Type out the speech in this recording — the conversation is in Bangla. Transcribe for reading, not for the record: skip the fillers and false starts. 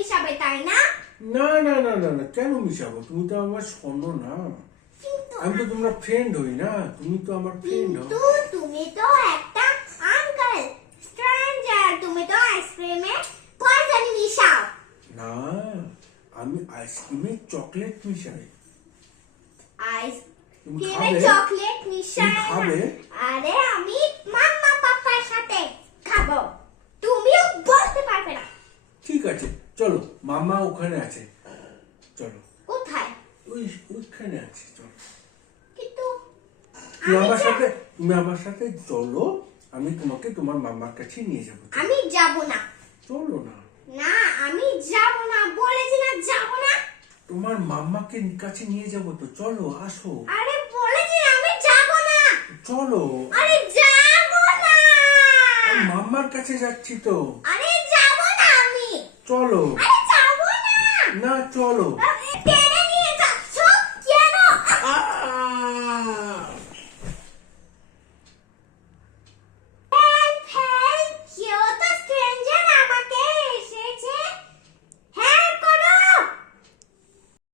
মিশাবে তাই না? না না না না না, কেন মিশাবো? তুমি তো আমার শোনো না, আমি তো তোমার ফ্রেন্ড হই না, তুমি তো আমার ফ্রেন্ড হও। কিন্তু তুমি তো একটা আঙ্কেল স্ট্রেঞ্জার, তুমি তো আইসক্রিমে পয়জন মিশাও। না, আমি আইসক্রিমে চকলেট মিশাই। তুমি আইসক্রিমে খাবে? চকলেট মিশাই তুমি খাবে? আরে আমি মাম্মা পাপার সাথে খাবো, তুমিও বলতে পারবে না। ঠিক আছে, চলো, মামা ওখানে আছে, চলো। কোথায়? ওইখানে আছে, চলো। কিন্তু তুমি আমার সাথে চলো, আমি তোমাকে তোমার মামার কাছে নিয়ে যাবো। আমি যাব না। চলো না। না, আমি যাব না, বলেছি না যাব না। তোমার মাম্মাকে কাছে নিয়ে যাবো তো, চলো, আসো। আরে বলেছি না, আমি যাব না। চলো। আরে যাব না। আমি মাম্মার কাছে যাচ্ছি তো। আরে যাব না আমি। চলো। আরে যাব না। না, চলো। আরে